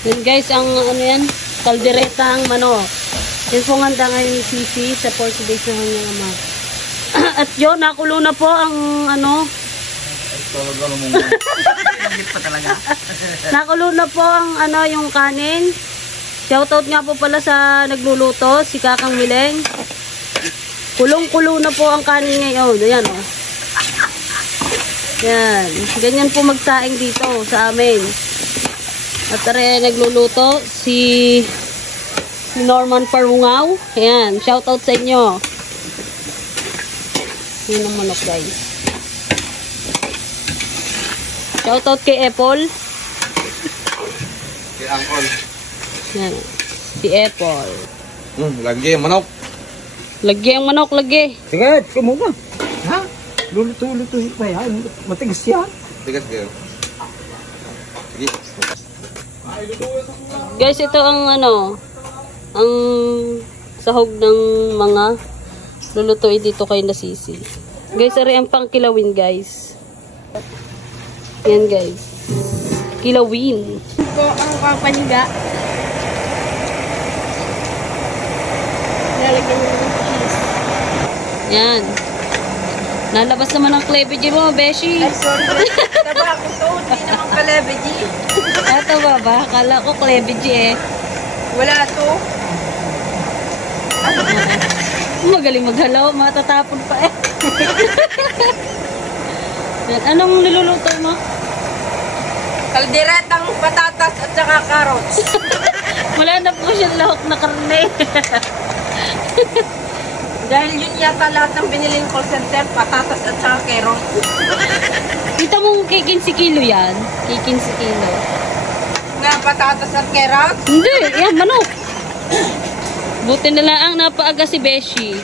Yan guys, ang ano yan, kalderetang manok. Yan po handa ngayon ni Sisi sa 40 days na kanyang ama. At yun, nakulo na po ang ano. Nakulo na po ang ano, yung kanin. Shoutout nga po pala sa nagluluto, si Kakang Mileng. Kulong-kulo na po ang kanin ngayon. Ayan o. Yan. Ganyan po magsaing dito sa amin. At rin nagluluto si Norman Parungaw. Ayan. Shoutout sa inyo. Yun ang manok guys. Shoutout kay Apple. Kay Uncle. Yan. Si Apple. Lagi ang manok. Lagi ang manok, lagi. Sige, kumuna. Ha? Luluto-lutuin pa yan. Matigas yan. Tigas kayo. Sige. Guys, ito ang ano, ang sahog ng mga lulutuin dito kay Nasisi. Guys, ari ang pangkilawin guys. Yan guys. Kilawin. Ito ang papaniga. Lalagyan mo ng cheese. Yan. Nalabas naman ang cleavage mo, Beshi. Ay, sorry. Taba ako to. Hindi naman cleavage. Ito ba? Akala ko cleavage eh. Wala to. Magaling maghalaw. Matatapon pa eh. Yan. Anong niluluto mo? Kalderetang patatas at saka carrots. Wala na po siyang lahok na karne. Dahil yun yata lahat ng biniling call center, patatas at saka carrots. Kita mo kay 15 kilo yan. Kay 15 kilo. Nga patatas at carrots? Hindi, yan, manok. Buti na lang ang napaaga si Beshi.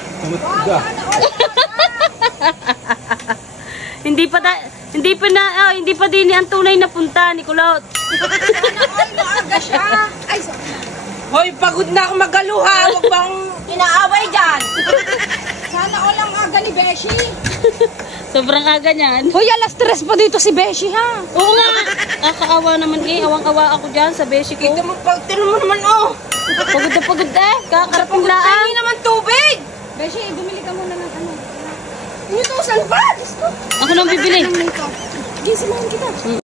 Hindi pa din ang tunay na punta ni Kulot. Ay, maaga siya. Ay, hoy, pagod na ako magaluha. Huwag bang inaaway dyan. Sana all ang aga ni Beshi. Sobrang aga niyan. Hoy, alas 3 pa dito si Beshi, ha? Oo nga. Kakaawa naman eh. Awang-awa ako dyan sa Beshi ko. Tignan mo naman, oh. Pagod eh. Kakarating laang. Hindi naman tubig. Beshi, bumili ka muna ng ano. Inutusan ba? Diyos ko. Ako nang bibili. Sige, samahan kita.